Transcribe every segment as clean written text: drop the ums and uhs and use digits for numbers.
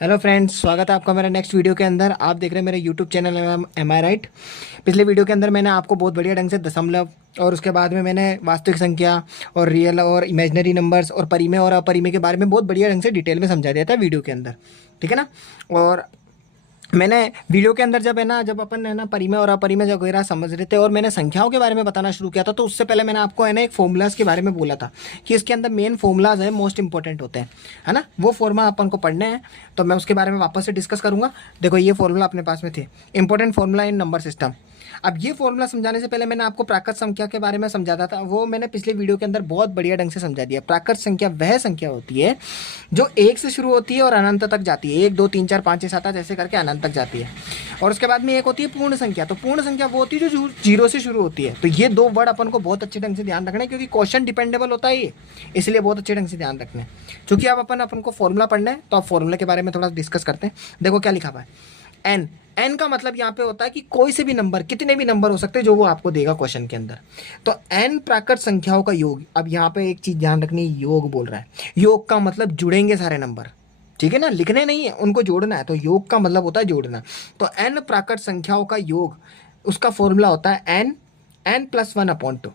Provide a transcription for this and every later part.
Hello friends, स्वागत है आपका मेरा नेक्स्ट वीडियो के अंदर। आप देख रहे हैं मेरे यूट्यूब चैनल एम आई राइट। पिछले वीडियो के अंदर मैंने आपको बहुत बढ़िया ढंग से दशमलव और उसके बाद में मैंने वास्तविक संख्या और रियल और इमेजिनरी नंबर्स और परिमेय और अपरिमेय के बारे में बहुत बढ़िया ढंग से डिटेल में समझा दिया था वीडियो के अंदर, ठीक है ना। और मैंने वीडियो के अंदर जब अपन है ना परिमेय और अपरिमेय वगैरह समझ रहे थे और मैंने संख्याओं के बारे में बताना शुरू किया था, तो उससे पहले मैंने आपको है ना एक फॉर्मूलाज के बारे में बोला था कि इसके अंदर मेन फॉर्मूलाज है, मोस्ट इंपॉर्टेंट होते हैं, है ना। वो फॉर्मूला अपन को पढ़ने हैं, तो मैं उसके बारे में वापस से डिस्कस करूंगा। देखो, ये फॉर्मूला अपने पास में थे, important formula in number system. अब ये फॉर्मूला समझाने से पहले मैंने आपको प्राकृत संख्या के बारे में समझाता था, वो मैंने पिछले वीडियो के अंदर बहुत बढ़िया ढंग से समझा दिया। प्राकृत संख्या वह संख्या होती है जो एक से शुरू होती है और अनंत तक जाती है। 1 2 3 4 5 6 7 8 ऐसे करके अनंत तक जाती है। और उसके बाद में एक होती है पूर्ण संख्या। तो पूर्ण संख्या वो होती है जो जीरो से शुरू होती है। तो ये दो वर्ड अपन को बहुत अच्छे ढंग से ध्यान रखना है, क्योंकि क्वेश्चन डिपेंडेबल होता है ये, इसलिए बहुत अच्छे ढंग से ध्यान रखना है। क्योंकि अब अपन को फॉर्मूला पढ़ना है, तो आप फॉर्मूले के बारे में थोड़ा डिस्कस करते हैं। देखो क्या लिखा हुआ है, एन। एन का मतलब यहाँ पे होता है कि कोई से भी नंबर, कितने भी नंबर हो सकते हैं जो वो आपको देगा क्वेश्चन के अंदर। तो एन प्राकृत संख्याओं का योग। अब यहाँ पे एक चीज ध्यान रखनी, योग बोल रहा है। योग का मतलब जुड़ेंगे सारे नंबर, ठीक है ना, लिखने नहीं है, उनको जोड़ना है। तो योग का मतलब होता है जोड़ना। तो एन प्राकृत संख्याओं का योग, उसका फॉर्मूला होता है एन, n+1/2।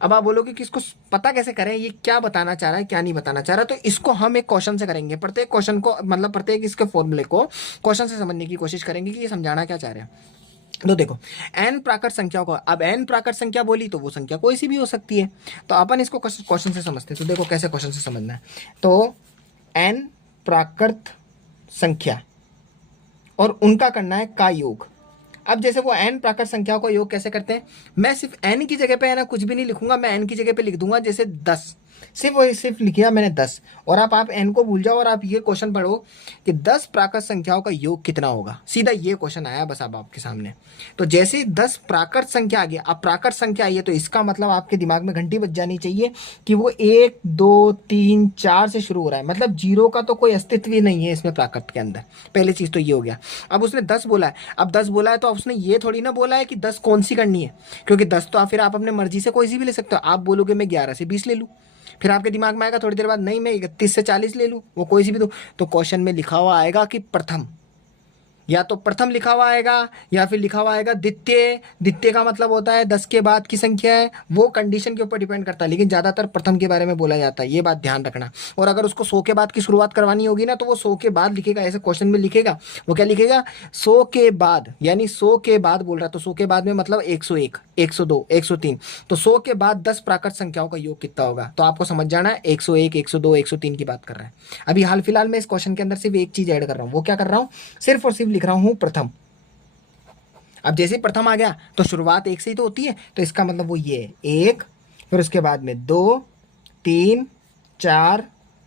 अब आप बोलोगे कि इसको पता कैसे करें, ये क्या बताना चाह रहा है क्या नहीं बताना चाह रहा, तो इसको हम एक क्वेश्चन से करेंगे। प्रत्येक क्वेश्चन को, मतलब प्रत्येक इसके फॉर्मूले को क्वेश्चन से समझने की कोशिश करेंगे कि ये समझाना क्या चाह रहे हैं। तो देखो, एन प्राकृत संख्या को, अब एन प्राकृत संख्या बोली तो वो संख्या कोई सी भी हो सकती है। तो अपन इसको क्वेश्चन से समझते हैं। तो देखो कैसे क्वेश्चन से समझना है। तो एन प्राकृत संख्या और उनका करना है का योग। अब जैसे वो एन प्राकृत संख्याओं का योग कैसे करते हैं, मैं सिर्फ एन की जगह पे है ना कुछ भी नहीं लिखूंगा, मैं एन की जगह पे लिख दूंगा जैसे 10। सिर्फ वही सिर्फ लिखिया मैंने 10, और आप एन को भूल जाओ और आप ये क्वेश्चन पढ़ो कि 10 प्राकृत संख्याओं का योग कितना होगा। सीधा ये क्वेश्चन आया बस अब आपके सामने। तो जैसे ही 10 प्राकृत संख्या आ गया, अब प्राकृत संख्या आई है, तो इसका मतलब आपके दिमाग में घंटी बज जानी चाहिए कि वो 1 2 3 4 से शुरू हो रहा है। मतलब जीरो का तो कोई अस्तित्व ही नहीं है इसमें प्राकृत के अंदर। पहली चीज तो ये हो गया। अब उसने 10 बोला है, अब 10 बोला है तो उसने ये थोड़ी ना बोला है कि 10 कौन सी करनी है, क्योंकि 10 तो फिर आप अपने मर्जी से कोई सी भी ले सकते हो। आप बोलोगे मैं 11 से 20 ले लूँ, फिर आपके दिमाग में आएगा थोड़ी देर बाद, नहीं मैं 31 से 40 ले लूँ, वो कोई सी भी दो। तो क्वेश्चन में लिखा हुआ आएगा कि प्रथम, या तो प्रथम लिखा हुआ आएगा या फिर लिखा हुआ आएगा द्वितीय। द्वितीय का मतलब होता है 10 के बाद की संख्या है, वो कंडीशन के ऊपर डिपेंड करता है, लेकिन ज्यादातर प्रथम के बारे में बोला जाता है, ये बात ध्यान रखना। और अगर उसको 100 के बाद की शुरुआत करवानी होगी ना, तो वो 100 के बाद लिखेगा, ऐसे क्वेश्चन में लिखेगा। वो क्या लिखेगा, 100 के बाद, यानी 100 के बाद बोल रहा है, तो 100 के बाद में मतलब 101 102 103। तो 100 के बाद 10 प्राकृत संख्याओं का योग कितना होगा, तो आपको समझ जाना है 101 102 103 की बात कर रहा है। अभी हाल फिलहाल में इस क्वेश्चन के अंदर सिर्फ एक चीज ऐड कर रहा हूँ। वो क्या कर रहा हूँ, सिर्फ और सिर्फ लिख रहा हूँ प्रथम। अब जैसे ही प्रथम आ गया तो शुरुआत 1 से ही तो होती है, तो इसका मतलब वो ये है 1, फिर उसके बाद में 2 3 4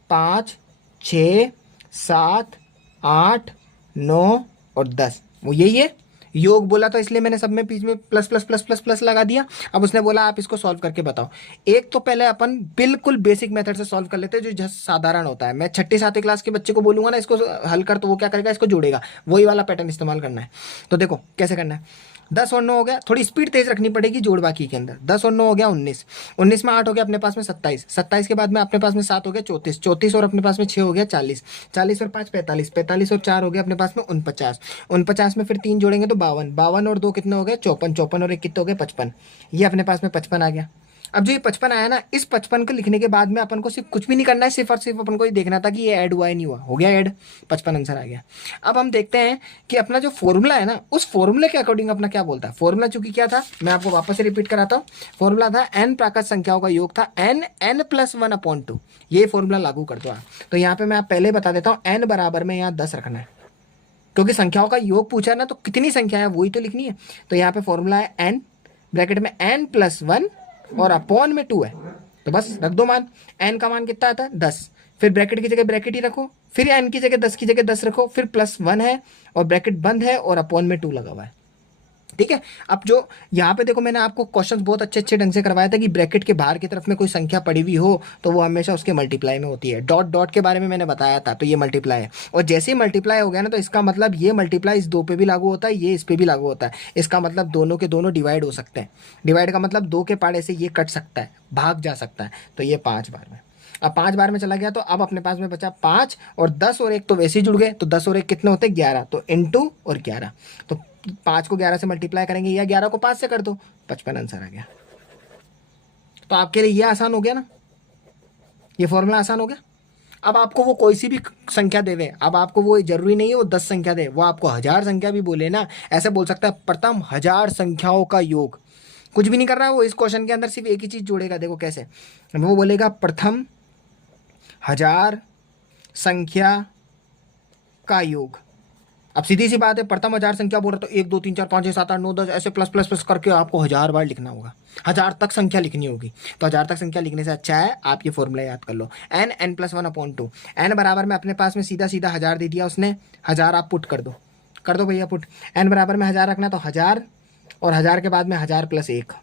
5 6 7 8 9 और 10, वो यही है। योग बोला तो इसलिए मैंने सब में बीच में plus plus plus plus plus लगा दिया। अब उसने बोला आप इसको सॉल्व करके बताओ। एक तो पहले अपन बिल्कुल बेसिक मेथड से सॉल्व कर लेते हैं, जो जस्ट साधारण होता है। मैं छठी सातवीं क्लास के बच्चे को बोलूंगा ना इसको हल कर, तो वो क्या करेगा, इसको जोड़ेगा। वही वाला पैटर्न इस्तेमाल करना है। तो देखो कैसे करना है। 10 और 9 हो गया, थोड़ी स्पीड तेज रखनी पड़ेगी जोड़ बाकी के अंदर। 10 और 9 हो गया 19, 19 में 8 हो गया अपने पास में 27, 27 के बाद में अपने पास में 7 हो गया 34, 34 और अपने पास में 6 हो गया 40, 40 और 5 45, 45 और 4 हो गया अपने पास में 49, 49 में फिर 3 जोड़ेंगे तो 52, 52 और 2 कितने हो गए 54, 54 और 1 कितने हो गए 55। ये अपने पास में 55 आ गया। अब जो ये 55 आया ना, इस 55 को लिखने के बाद में अपन को सिर्फ कुछ भी नहीं करना है, सिर्फ और सिर्फ अपन को ये देखना था कि ये ऐड हुआ है नहीं हुआ, हो गया ऐड, 55 आंसर आ गया। अब हम देखते हैं कि अपना जो फॉर्मूला है ना, उस फॉर्मूले के अकॉर्डिंग अपना क्या बोलता है। फॉर्मूला चूंकि क्या था, मैं आपको वापस से रिपीट कराता हूँ। फॉर्मूला था एन प्राकृत संख्याओं का योग था n+1/2। ये फॉर्मूला लागू कर दो आप। तो यहाँ पे मैं आप पहले बता देता हूँ, एन बराबर में यहाँ 10 रखना है, क्योंकि संख्याओं का योग पूछा ना, तो कितनी संख्या है वही तो लिखनी है। तो यहाँ पे फॉर्मूला है एन, ब्रैकेट में n+1 और अपॉन में 2 है, तो बस रख दो मान। एन का मान कितना आता है 10, फिर ब्रैकेट की जगह ब्रैकेट ही रखो, फिर एन की जगह 10 की जगह 10 रखो, फिर +1 है और ब्रैकेट बंद है और अपॉन में 2 लगा हुआ है, ठीक है। अब जो यहाँ पे देखो, मैंने आपको क्वेश्चंस बहुत अच्छे अच्छे ढंग से करवाया था कि ब्रैकेट के बाहर की तरफ में कोई संख्या पड़ी हुई हो तो वो हमेशा उसके मल्टीप्लाई में होती है। डॉट डॉट के बारे में मैंने बताया था, तो ये मल्टीप्लाई है। और जैसे ही मल्टीप्लाई हो गया ना, तो इसका मतलब ये मल्टीप्लाई इस 2 पे भी लागू होता है, ये इस पे भी लागू होता है। इसका मतलब दोनों के दोनों डिवाइड हो सकते हैं। डिवाइड का मतलब 2 के पाड़े से ये कट सकता है, भाग जा सकता है, तो ये 5 बार में। अब 5 बार में चला गया तो अब अपने पास में बचा 5 और 10 और 1 तो वैसे ही जुड़ गए, तो 10 और 1 कितने होते हैं 11, तो इंटू और 11, तो 5 को 11 से मल्टीप्लाई करेंगे या 11 को 5 से कर दो, 55 आंसर आ गया। तो आपके लिए ये आसान हो गया ना, ये फॉर्मूला आसान हो गया। अब आपको वो कोई सी भी संख्या देवे, अब आपको वो जरूरी नहीं है वो 10 संख्या दे, वो आपको 1000 संख्या भी बोले ना, ऐसे बोल सकता है प्रथम 1000 संख्याओं का योग। कुछ भी नहीं कर रहा है वो, इस क्वेश्चन के अंदर सिर्फ एक ही चीज जोड़ेगा, देखो कैसे, वो बोलेगा प्रथम 1000 संख्या का योग। अब सीधी सी बात है, प्रथम 1000 संख्या बोल रहा तो 1 2 3 4 5 6 7 8 9 10 ऐसे प्लस प्लस प्लस करके आपको 1000 बार लिखना होगा, 1000 तक संख्या लिखनी होगी। तो 1000 तक संख्या लिखने से अच्छा है आप ये फॉर्मूला याद कर लो, n+1/2। n बराबर में अपने पास में सीधा सीधा 1000 दे दिया उसने, 1000 आप पुट कर दो भैया पुट। n बराबर में 1000 रखना तो 1000 और 1000 के बाद में 1000 + 1,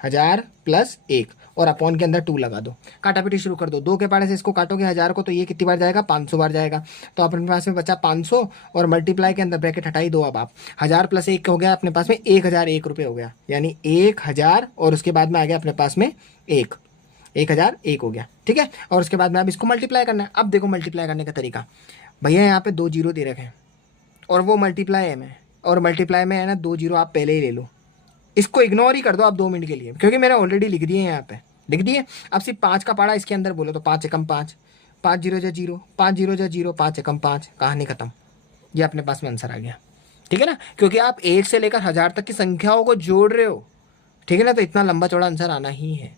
1000 + 1 और अपॉन के अंदर 2 लगा दो, काटापीटी शुरू कर दो। 2 के पाड़े से इसको काटोगे 1000 को तो ये कितनी बार जाएगा 500 बार जाएगा, तो अपने पास में बचा 500 और मल्टीप्लाई के अंदर ब्रैकेट हटाई दो। अब आप 1000 + 1 हो गया अपने पास में 1001 रुपये हो गया, यानी 1000 और उसके बाद में आ गया अपने पास में 1001 हो गया, ठीक है। और उसके बाद में अब इसको मल्टीप्लाई करना है। अब देखो मल्टीप्लाई करने का तरीका, भैया यहाँ पे 2 जीरो दे रखे हैं और वो मल्टीप्लाई है में, और मल्टीप्लाई में है ना 2 जीरो आप पहले ही ले लो, इसको इग्नोर ही कर दो आप 2 मिनट के लिए, क्योंकि मैंने ऑलरेडी लिख दिए यहाँ पे, लिख दिए। अब सिर्फ 5 का पाड़ा इसके अंदर बोलो तो 5 एकम 5, 5 जीरो जा जीरो, 5 जीरो जा जीरो, 5 एकम 5, कहानी खत्म। ये अपने पास में आंसर आ गया, ठीक है ना, क्योंकि आप 1 से लेकर 1000 तक की संख्याओं को जोड़ रहे हो, ठीक है ना, तो इतना लंबा चौड़ा आंसर आना ही है,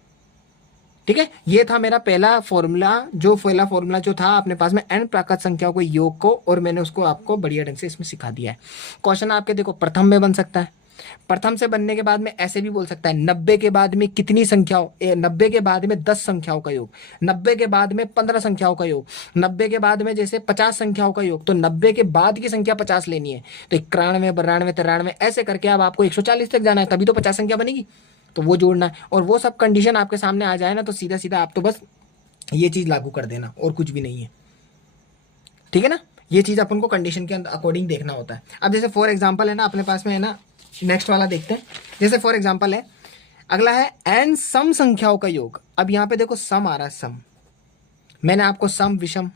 ठीक है। ये था मेरा पहला फॉर्मूला जो था अपने पास में n प्राकृत संख्याओं को योग को, और मैंने उसको आपको बढ़िया ढंग से इसमें सिखा दिया है। क्वेश्चन आपके देखो प्रथम में बन सकता है, प्रथम से बनने के बाद में ऐसे भी बोल सकता है 90 के बाद में कितनी संख्याओं, 90 के बाद में 10 संख्याओं का योग, 90 के बाद में 15 संख्याओं का योग, 90 के बाद में जैसे 50 संख्याओं का योग, तो 90 के बाद की संख्या 50 लेनी है, तो 91 92 93 ऐसे करके अब आपको 140 तक जाना है, तभी तो 50 संख्या बनेगी, तो वो जोड़ना है। और वो सब कंडीशन आपके सामने आ जाए ना तो सीधा सीधा आप तो बस ये चीज लागू कर देना और कुछ भी नहीं है, ठीक है ना। ये चीज अपन को कंडीशन के अकॉर्डिंग देखना होता है। अब जैसे फॉर एग्जांपल है ना अपने पास में है ना, नेक्स्ट वाला देखते हैं। जैसे फॉर एग्जांपल है, अगला है n सम संख्याओं का योग। अब यहाँ पे देखो सम आ रहा है, सम मैंने आपको सम विषम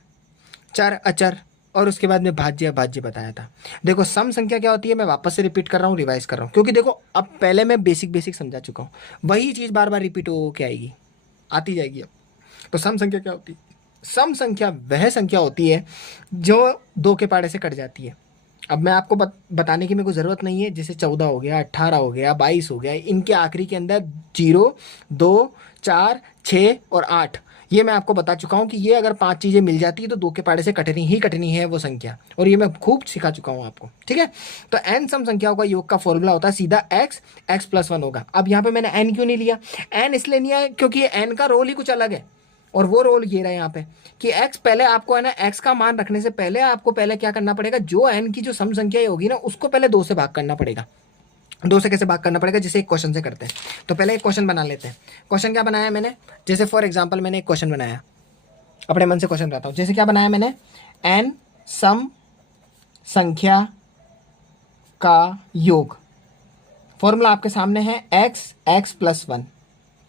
चर अचर और उसके बाद में भाज्य अभाज्य बताया था। देखो सम संख्या क्या होती है, मैं वापस से रिपीट कर रहा हूँ, रिवाइज कर रहा हूँ, क्योंकि देखो अब पहले मैं बेसिक समझा चुका हूँ, वही चीज़ बार बार रिपीट हो के आएगी, आती जाएगी। अब तो सम संख्या क्या होती है, सम संख्या वह संख्या होती है जो 2 के पाड़े से कट जाती है। अब मैं आपको बताने की मेरे को ज़रूरत नहीं है, जैसे 14 हो गया, 18 हो गया, 22 हो गया, इनके आखिरी के अंदर 0 2 4 6 और 8, ये मैं आपको बता चुका हूँ कि ये अगर 5 चीज़ें मिल जाती है तो 2 के पाड़े से कटनी है वो संख्या, और ये मैं खूब सिखा चुका हूँ आपको, ठीक है। तो n सम संख्याओं का योग का फॉर्मूला होता है सीधा x + 1 होगा। अब यहाँ पे मैंने n क्यों नहीं लिया, n इसलिए नहीं है क्योंकि n का रोल ही कुछ अलग है, और वो रोल ये रहा है यहाँ पे कि x पहले आपको है ना, x का मान रखने से पहले आपको पहले क्या करना पड़ेगा, जो n की जो सम संख्या होगी ना उसको पहले 2 से भाग करना पड़ेगा। 2 से कैसे भाग करना पड़ेगा, जैसे एक क्वेश्चन से करते हैं। तो पहले एक क्वेश्चन बना लेते हैं। क्वेश्चन क्या बनाया मैंने, जैसे फॉर एग्जांपल मैंने एक क्वेश्चन बनाया, अपने मन से क्वेश्चन बताता हूँ। जैसे क्या बनाया मैंने, n सम संख्या का योग, फॉर्मूला आपके सामने है x + 1,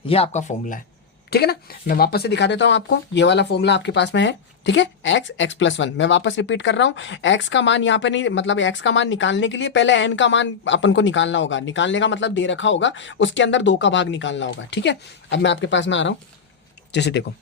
ये आपका फॉर्मूला है, ठीक है ना। मैं वापस से दिखा देता हूँ आपको, ये वाला फॉर्मूला आपके पास में है, ठीक है, x + 1। मैं वापस रिपीट कर रहा हूँ, x का मान यहाँ पे नहीं, मतलब x का मान निकालने के लिए पहले n का मान अपन को निकालना होगा, निकालने का मतलब दे रखा होगा, उसके अंदर 2 का भाग निकालना होगा, ठीक है। अब मैं आपके पास में आ रहा हूँ, जैसे देखो,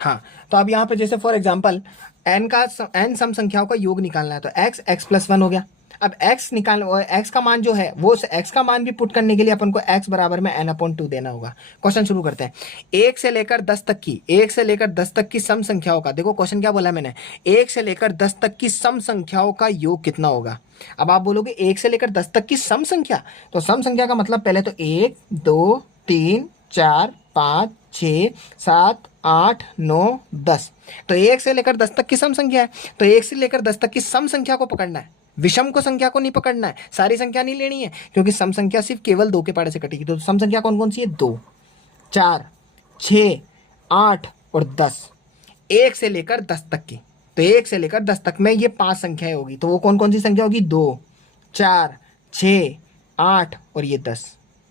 हाँ, तो अब यहाँ पे जैसे फॉर एग्जाम्पल n सम संख्याओं का योग निकालना है, तो x + 1 हो गया। अब x निकाल, x का मान जो है वो x का मान भी पुट करने के लिए अपन को x बराबर में n/2 देना होगा। क्वेश्चन शुरू करते हैं। 1 से लेकर 10 तक की सम संख्याओं का, देखो क्वेश्चन क्या बोला मैंने, 1 से लेकर 10 तक की सम संख्याओं का योग कितना होगा। अब आप बोलोगे 1 से लेकर 10 तक की सम संख्या, तो सम संख्या का मतलब पहले तो 1 2 3 4 5 6 7 8 9 10, तो 1 से लेकर 10 तक की सम संख्या है, तो 1 से लेकर 10 तक की सम संख्या को पकड़ना है, विषम को संख्या को नहीं पकड़ना है, सारी संख्या नहीं लेनी है, क्योंकि सम संख्या सिर्फ केवल 2 के पाड़े से कटेगी। तो सम संख्या कौन कौन सी है, 2 4 6 8 और 10, 1 से लेकर 10 तक की, तो 1 से लेकर 10 तक में ये 5 संख्याएं होगी, तो वो कौन कौन सी संख्या होगी, 2 4 6 8 और ये 10,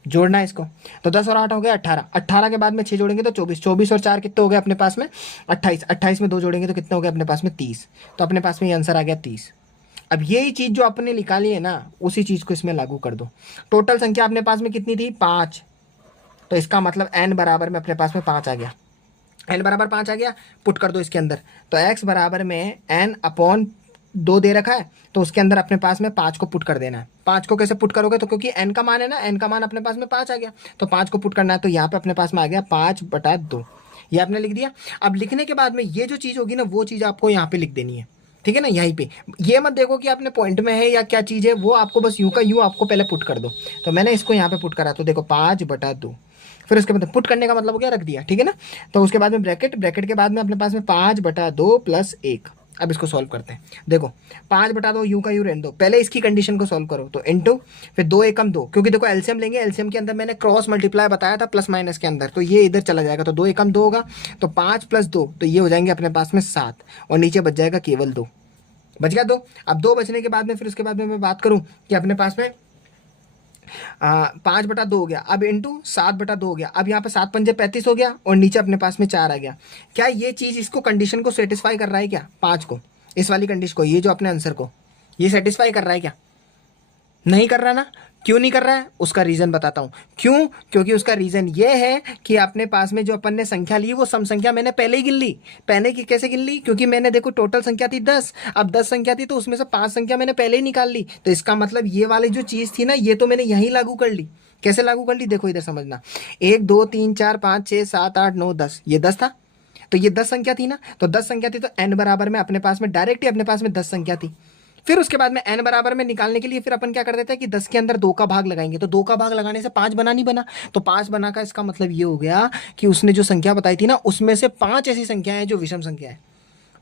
जोड़ना है इसको। तो 10 और 8 हो गया 18, 18 के बाद में 6 जोड़ेंगे तो 24, 24 और 4 कितने हो गए अपने पास में 28, 28 में 2 जोड़ेंगे तो कितने हो गए अपने पास में 30। तो अपने पास में ये आंसर आ गया 30। अब यही चीज़ जो आपने निकाली है ना, उसी चीज़ को इसमें लागू कर दो। टोटल संख्या अपने पास में कितनी थी 5, तो इसका मतलब n बराबर में अपने पास में 5 आ गया, n बराबर 5 आ गया, पुट कर दो इसके अंदर। तो x बराबर में n/2 दे रखा है, तो उसके अंदर अपने पास में 5 को पुट कर देना है। 5 को कैसे पुट करोगे, तो क्योंकि n का मान है ना, n का मान अपने पास में 5 आ गया, तो 5 को पुट करना है। तो यहाँ पे अपने पास में आ गया 5/2, ये आपने लिख दिया। अब लिखने के बाद में ये जो चीज़ होगी ना, वो चीज़ आपको यहाँ पे लिख देनी है, ठीक है ना, यहीं पे। ये मत देखो कि आपने पॉइंट में है या क्या चीज़ है, वो आपको बस यू का यू आपको पहले पुट कर दो। तो मैंने इसको यहाँ पे पुट करा, तो देखो 5/2, फिर उसके बाद पुट करने का मतलब हो गया रख दिया, ठीक है ना। तो उसके बाद में ब्रैकेट, ब्रैकेट के बाद में अपने पास में 5/2 + 1। अब इसको सॉल्व करते हैं। देखो 5/2 यू का यू रहने दो, पहले इसकी कंडीशन को सॉल्व करो। तो इनटू फिर 2 एकम 2, क्योंकि देखो एलसीएम लेंगे, एलसीएम के अंदर मैंने क्रॉस मल्टीप्लाई बताया था प्लस माइनस के अंदर, तो ये इधर चला जाएगा, तो 2 एकम 2 होगा, तो 5 + 2, तो ये हो जाएंगे अपने पास में 7, और नीचे बच जाएगा केवल 2, बच गया 2। अब 2 बचने के बाद में फिर उसके बाद में मैं बात करूं कि अपने पास में 5/2 हो गया, अब इंटू 7/2 हो गया। अब यहाँ पे 7 पंजे 35 हो गया, और नीचे अपने पास में 4 आ गया। क्या ये चीज़ इसको कंडीशन को सेटिस्फाई कर रहा है क्या, 5 को, इस वाली कंडीशन को, ये जो अपने आंसर को ये सेटिस्फाई कर रहा है क्या, नहीं कर रहा ना। क्यों नहीं कर रहा है, उसका रीज़न बताता हूँ क्यों। क्योंकि उसका रीज़न ये है कि अपने पास में जो अपन ने संख्या ली, वो सम संख्या मैंने पहले ही गिन ली। पहले की कैसे गिन ली, क्योंकि मैंने देखो टोटल संख्या थी 10, अब 10 संख्या थी, तो उसमें से 5 संख्या मैंने पहले ही निकाल ली। तो इसका मतलब ये वाली जो चीज़ थी ना, ये तो मैंने यहीं लागू कर ली। कैसे लागू कर ली, देखो इधर समझना। 1 2 3 4 5 6 7 8 9 10, ये 10 था, तो ये 10 संख्या थी ना, तो 10 संख्या थी, तो n बराबर में अपने पास में डायरेक्ट ही अपने पास में 10 संख्या थी। फिर उसके बाद में n बराबर में निकालने के लिए फिर अपन क्या कर देते हैं कि 10 के अंदर 2 का भाग लगाएंगे, तो 2 का भाग लगाने से 5 बना नहीं बना, तो 5 बना का इसका मतलब ये हो गया कि उसने जो संख्या बताई थी ना, उसमें से 5 ऐसी संख्या है जो विषम संख्या है।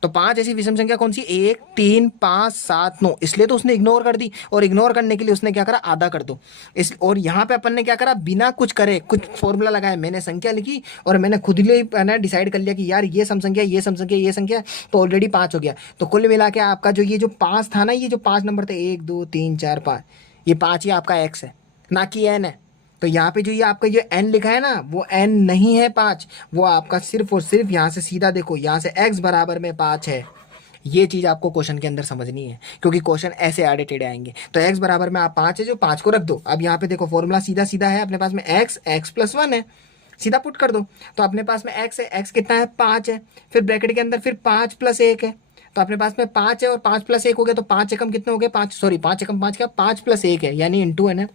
तो 5 ऐसी विषम संख्या कौन सी, 1 3 5 7 9, इसलिए तो उसने इग्नोर कर दी, और इग्नोर करने के लिए उसने क्या करा, आधा कर दो इस। और यहाँ पे अपन ने क्या करा, बिना कुछ करे, कुछ फॉर्मूला लगाया, मैंने संख्या लिखी और मैंने खुद ही डिसाइड कर लिया कि यार ये सम संख्या, ये सम संख्या, ये संख्या, तो ऑलरेडी 5 हो गया। तो कुल मिला के आपका जो ये जो 5 था ना, ये जो 5 नंबर थे, 1 2 3 4 5, ये 5 ही आपका एक्स है, ना कि एन है। तो यहाँ पे जो ये आपका ये n लिखा है ना, वो n नहीं है 5, वो आपका सिर्फ और सिर्फ यहाँ से सीधा देखो, यहाँ से x बराबर में 5 है। ये चीज़ आपको क्वेश्चन के अंदर समझनी है, क्योंकि क्वेश्चन ऐसे आड़े टेढ़े आएंगे। तो x बराबर में आप 5 है, जो 5 को रख दो। अब यहाँ पे देखो फॉर्मूला सीधा सीधा है अपने पास में, x + 1 है, सीधा पुट कर दो। तो अपने पास में x है, x कितना है 5 है, फिर ब्रैकेट के अंदर फिर 5 + 1 है, तो अपने पास में 5 है, और 5 + 1 हो गया, तो 5 एकम कितने हो गए, 5 सॉरी 5 एकम 5 क्या, 5 + 1 है, यानी इंटू है ना,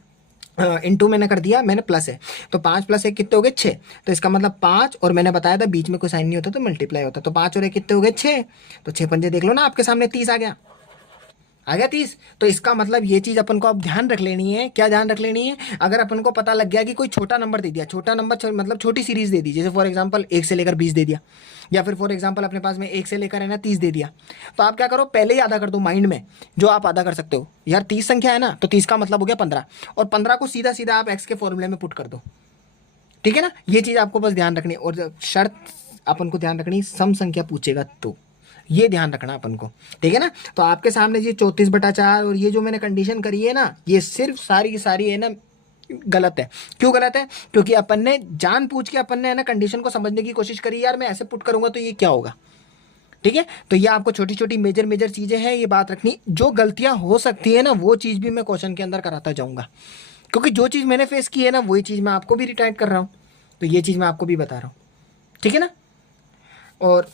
इंटू मैंने कर दिया, मैंने प्लस है, तो 5 + 1 कितने हो गए 6। तो इसका मतलब 5, और मैंने बताया था बीच में कोई साइन नहीं होता तो मल्टीप्लाई होता, तो 5 और 1 कितने हो गए 6। तो 6 पंजे देख लो ना, आपके सामने 30 आ गया 30। तो इसका मतलब ये चीज़ अपन को अब ध्यान रख लेनी है। क्या ध्यान रख लेनी है, अगर अपन को पता लग गया कि कोई छोटा नंबर दे दिया, छोटा नंबर मतलब छोटी सीरीज दे दी, जैसे फॉर एग्जांपल 1 से लेकर 20 दे दिया, या फिर फॉर एग्जांपल अपने पास में 1 से लेकर है ना 30 दे दिया, तो आप क्या करो, पहले ही आधा कर दो माइंड में, जो आप आधा कर सकते हो। यार 30 संख्या है ना, तो 30 का मतलब हो गया 15, और 15 को सीधा सीधा आप एक्स के फॉर्मूले में पुट कर दो, ठीक है ना। ये चीज़ आपको बस ध्यान रखनी, और शर्त अपन को ध्यान रखनी, सम संख्या पूछेगा तो ये ध्यान रखना अपन को, ठीक है ना। तो आपके सामने ये 34/4 और ये जो मैंने कंडीशन करी है ना, ये सिर्फ सारी की सारी है ना गलत है। क्यों गलत है, क्योंकि अपन ने जानबूझ के अपन ने है ना कंडीशन को समझने की कोशिश करी, यार मैं ऐसे पुट करूंगा तो ये क्या होगा, ठीक है। तो ये आपको छोटी छोटी मेजर मेजर चीज़ें हैं, ये बात रखनी। जो गलतियां हो सकती है ना, वो चीज़ भी मैं क्वेश्चन के अंदर कराता जाऊंगा, क्योंकि जो चीज़ मैंने फेस की है ना, वही चीज़ मैं आपको भी रिटाइट कर रहा हूँ, तो ये चीज़ मैं आपको भी बता रहा हूँ, ठीक है ना। और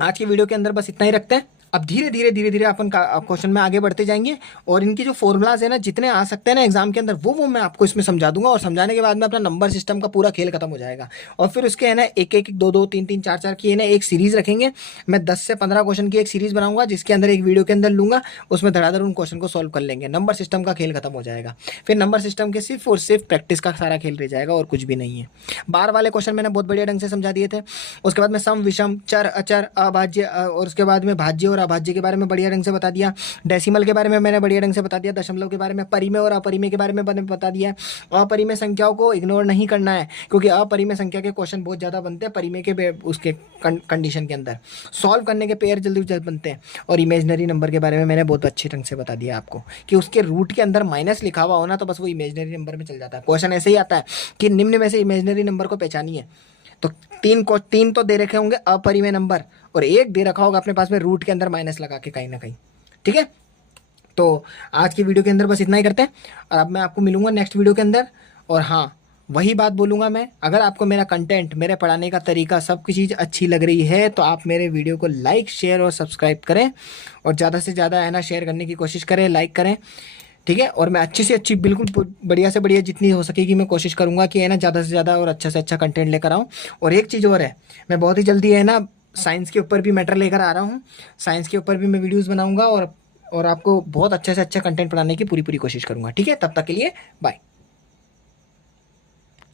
आज की वीडियो के अंदर बस इतना ही रखते हैं। अब धीरे धीरे अपन क्वेश्चन में आगे बढ़ते जाएंगे, और इनकी जो फॉर्मूलाज है ना, जितने आ सकते हैं ना एग्जाम के अंदर, वो मैं आपको इसमें समझा दूंगा, और समझाने के बाद में अपना नंबर सिस्टम का पूरा खेल खत्म हो जाएगा। और फिर उसके है ना एक एक 2 2 3 3 4 4 की है ना एक सीरीज रखेंगे। मैं 10 से 15 क्वेश्चन की एक सीरीज बनाऊंगा, जिसके अंदर एक वीडियो के अंदर लूंगा, उसमें धड़ाधड़ उन क्वेश्चन को सॉल्व कर लेंगे। नंबर सिस्टम का खेल खत्म हो जाएगा, फिर नंबर सिस्टम के सिर्फ और सिर्फ प्रैक्टिस का सारा खेल रह जाएगा, और कुछ भी नहीं है। बार वाले क्वेश्चन मैंने बहुत बढ़िया ढंग से समझा दिए थे। उसके बाद में सम विषम, चर अचर, अभाज्य, और उसके बाद में भाज्य और अभाज्य के बारे में बढ़िया ढंग से बता दिया, डेसिमल के बारे में मैंने बढ़िया ढंग से बता दिया, दशमलव के बारे में, परिमेय और अपरिमेय के बारे में मैंने बता दिया। अपरिमेय संख्याओं को इग्नोर नहीं करना है, क्योंकि अपरिमेय संख्या के क्वेश्चन बहुत ज़्यादा बनते हैं परिमेय के उसके कंडीशन के अंदर, सॉल्व करने के पेयर जल्दी जल्दी बनते हैं। और इमेजनरी नंबर के बारे में मैंने बहुत अच्छे ढंग से बता दिया आपको कि उसके रूट के अंदर माइनस लिखा हुआ होना तो बस वो इमेजनरी नंबर में चल जाता है। क्वेश्चन ऐसे ही आता है कि निम्न में से इमेजनरी नंबर को पहचानिए, तो तीन तो दे रखे होंगे अपरिमेय नंबर, और एक दे रखा होगा अपने पास में रूट के अंदर माइनस लगा के कहीं ना कहीं। ठीक है, तो आज की वीडियो के अंदर बस इतना ही करते हैं, और अब मैं आपको मिलूंगा नेक्स्ट वीडियो के अंदर। और हाँ, वही बात बोलूँगा मैं, अगर आपको मेरा कंटेंट, मेरे पढ़ाने का तरीका, सब की चीज़ अच्छी लग रही है तो आप मेरे वीडियो को लाइक, शेयर और सब्सक्राइब करें, और ज़्यादा से ज़्यादा है ना शेयर करने की कोशिश करें, लाइक करें। ठीक है, और मैं अच्छी से अच्छी, बिल्कुल बढ़िया से बढ़िया जितनी हो सकेगी मैं कोशिश करूँगा कि है ना ज़्यादा से ज़्यादा और अच्छा से अच्छा कंटेंट लेकर आऊँ। और एक चीज़ और है, मैं बहुत ही जल्दी है ना साइंस के ऊपर भी मैटर लेकर आ रहा हूँ, साइंस के ऊपर भी मैं वीडियोज़ बनाऊँगा, और आपको बहुत अच्छे से अच्छा कंटेंट बनाने की पूरी कोशिश करूँगा। ठीक है, तब तक के लिए बाय।